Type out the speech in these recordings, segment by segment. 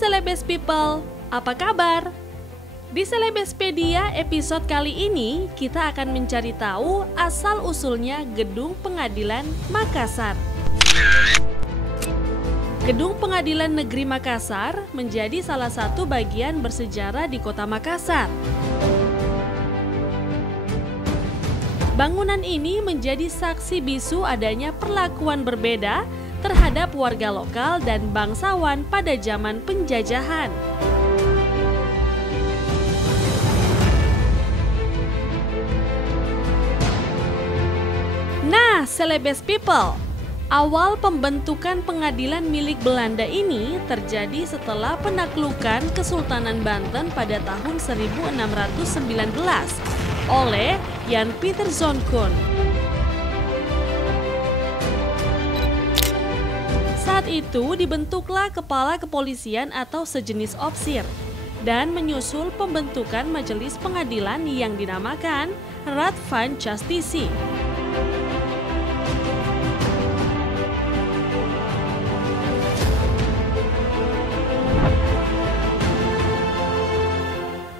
Celebes People, apa kabar? Di Celebespedia episode kali ini kita akan mencari tahu asal-usulnya Gedung Pengadilan Makassar. Gedung Pengadilan Negeri Makassar menjadi salah satu bagian bersejarah di Kota Makassar. Bangunan ini menjadi saksi bisu adanya perlakuan berbeda terhadap warga lokal dan bangsawan pada zaman penjajahan. Nah, Celebes People, awal pembentukan pengadilan milik Belanda ini terjadi setelah penaklukan Kesultanan Banten pada tahun 1619 oleh Jan Pieter Zonkun. Saat itu dibentuklah kepala kepolisian atau sejenis opsir dan menyusul pembentukan majelis pengadilan yang dinamakan Raad van Justitie.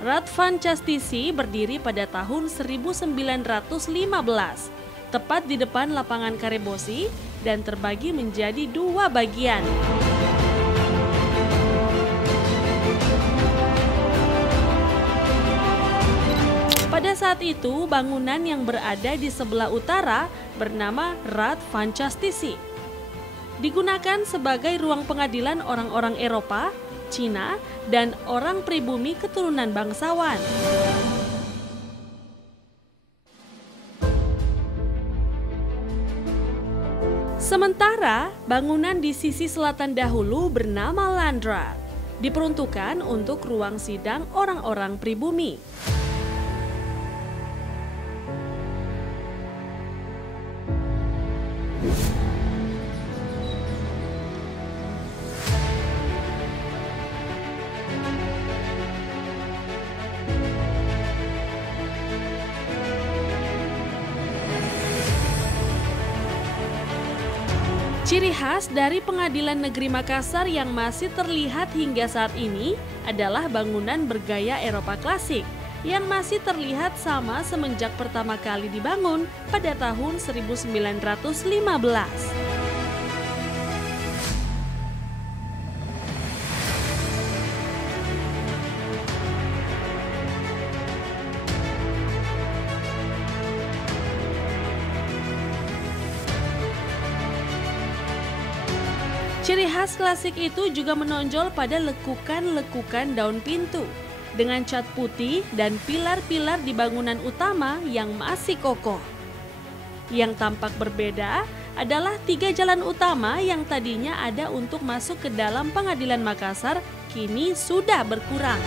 Raad van Justitie berdiri pada tahun 1915, tepat di depan lapangan Karebosi dan terbagi menjadi dua bagian. Pada saat itu, bangunan yang berada di sebelah utara bernama Raad van Justitie digunakan sebagai ruang pengadilan orang-orang Eropa, Cina, dan orang pribumi keturunan bangsawan. Sementara bangunan di sisi selatan dahulu bernama Landra, diperuntukkan untuk ruang sidang orang-orang pribumi. Ciri khas dari Pengadilan Negeri Makassar yang masih terlihat hingga saat ini adalah bangunan bergaya Eropa klasik yang masih terlihat sama semenjak pertama kali dibangun pada tahun 1915. Ciri khas klasik itu juga menonjol pada lekukan-lekukan daun pintu dengan cat putih dan pilar-pilar di bangunan utama yang masih kokoh. Yang tampak berbeda adalah 3 jalan utama yang tadinya ada untuk masuk ke dalam Pengadilan Makassar kini sudah berkurang.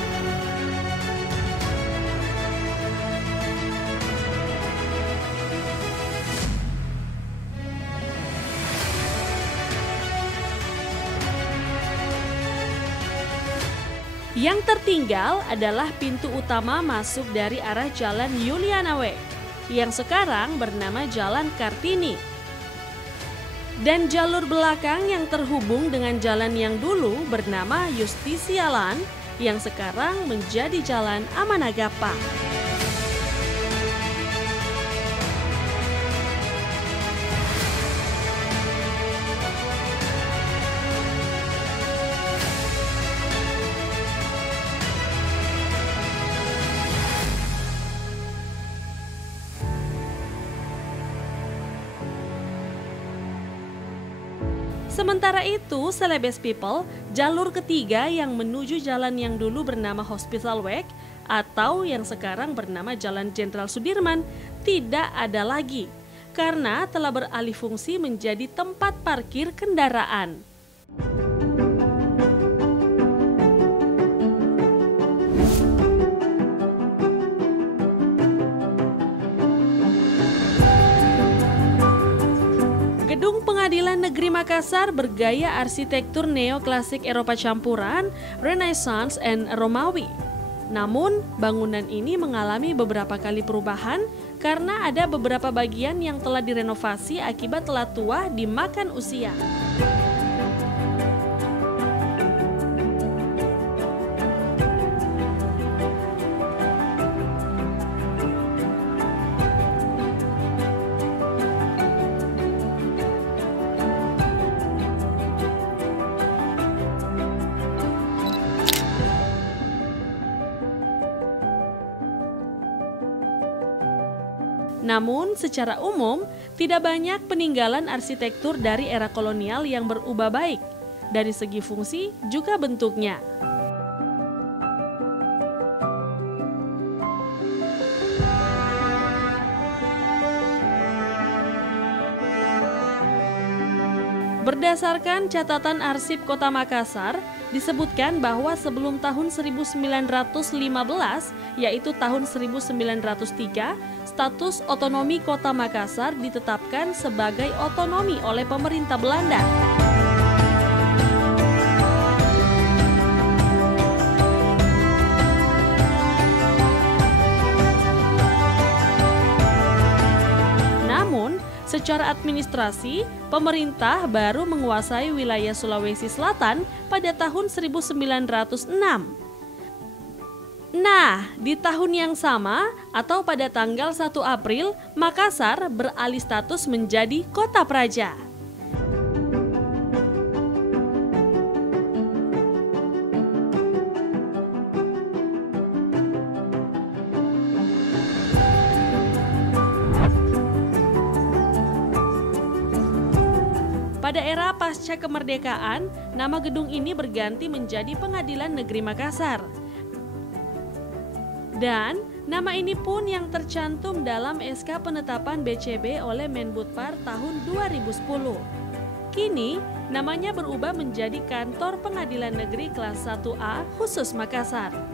Yang tertinggal adalah pintu utama masuk dari arah Jalan Julianaweg yang sekarang bernama Jalan Kartini. Dan jalur belakang yang terhubung dengan jalan yang dulu bernama Justisialan yang sekarang menjadi Jalan Amanagapa. Sementara itu, Celebes People, jalur ketiga yang menuju jalan yang dulu bernama Hospitalweg atau yang sekarang bernama Jalan Jenderal Sudirman tidak ada lagi karena telah beralih fungsi menjadi tempat parkir kendaraan. Gedung Pengadilan Negeri Makassar bergaya arsitektur neoklasik Eropa campuran, Renaissance and Romawi. Namun, bangunan ini mengalami beberapa kali perubahan karena ada beberapa bagian yang telah direnovasi akibat telah tua dimakan usia. Namun secara umum tidak banyak peninggalan arsitektur dari era kolonial yang berubah baik dari segi fungsi juga bentuknya. Berdasarkan catatan arsip Kota Makassar, disebutkan bahwa sebelum tahun 1915, yaitu tahun 1903, status otonomi Kota Makassar ditetapkan sebagai otonomi oleh pemerintah Belanda. Namun, secara administrasi, pemerintah baru menguasai wilayah Sulawesi Selatan pada tahun 1906. Nah, di tahun yang sama atau pada tanggal 1 April, Makassar beralih status menjadi kota praja. Pada era pasca kemerdekaan, nama gedung ini berganti menjadi Pengadilan Negeri Makassar. Dan nama ini pun yang tercantum dalam SK penetapan BCB oleh Menbudpar tahun 2010. Kini, namanya berubah menjadi Kantor Pengadilan Negeri Kelas 1A khusus Makassar.